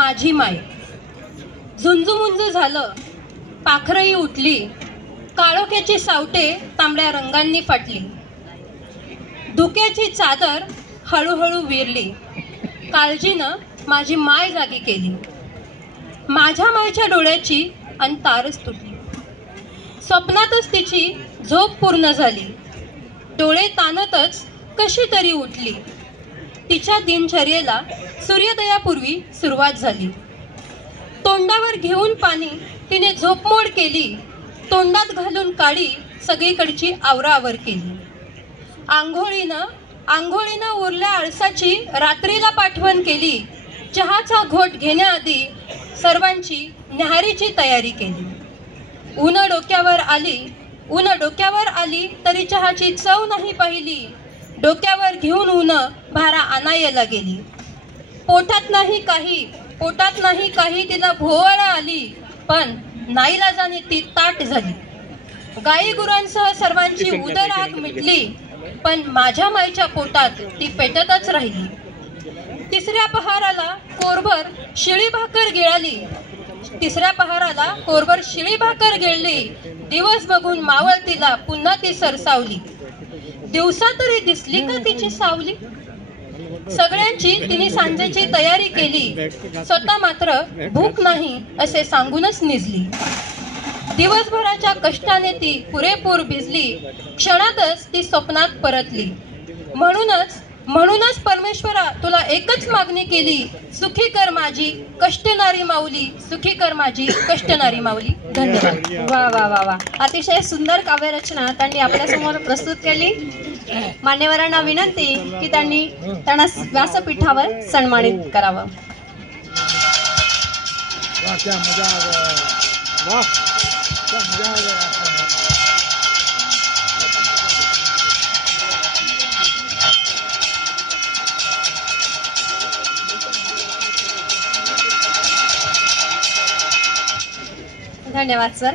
माझी माय. झुंजूमुंजू झालं, पाखरही उठली, काळोख्याची सावटे तांबड्या रंगांनी फाटली. धुक्याची चादर हळूहळू विरली, काळजीनं माझी माय जागी केली. माझ्या मायच्या डोळ्याची अन तारच तुटली. स्वप्नातच तिची झोप पूर्ण झाली. डोळे ताणतच कशी तरी उठली. तिच्या दिनचर्येला सूर्योदयापूर्वी सुरुवात झाली. तोंडावर घेऊन पाणी तिने झोपमोड केली. तोंडात घालून काडी सगळीकडची आवराआवर केली. आंघोळीनं उरल्या आळसाची रात्रीला पाठवण केली. चहाचा घोट घेण्याआधी सर्वांची न्याहारीची तयारी केली. ऊन डोक्यावर आली तरी चहाची चव नाही पाहिली. डोक्यावर घेऊन ऊन भारा आणायला गेली. पोटात नाही काही तिला भोवळ आली. पण नाईलाजाने ती ताट झाली. गाई गुरांसह सर्वांची उदरआग मिटली. पण माझ्या माईच्या पोटात ती पेटतच राहिली. तिसऱ्या पहाराला कोरभर शिळी भाकर गिळली. दिवस बघून मावळतीला पुन्हा ती सरसावली. दिवसा तरी दिसली का तिची सावली. सगळ्यांची तिने सांजेची तयारी केली. स्वतः मात्र भूक नाही असे सांगूनच निजली. दिवसभराच्या कष्टाने ती पुरेपूर भिजली. क्षणातच ती स्वप्नात परतली. म्हणूनच परमेश्वरा तुला एकच मागणी केली, सुखी कर माझी कष्टणारी माऊली, सुखी कर माझी कष्टणारी माऊली. धन्यवाद. वा वा वा वा, अतिशय सुंदर काव्यरचना त्यांनी आपल्यासमोर प्रस्तुत केली. मान्यवरांना विनंती की त्यांना व्यासपीठावर सन्मानित करावं. धन्यवाद सर.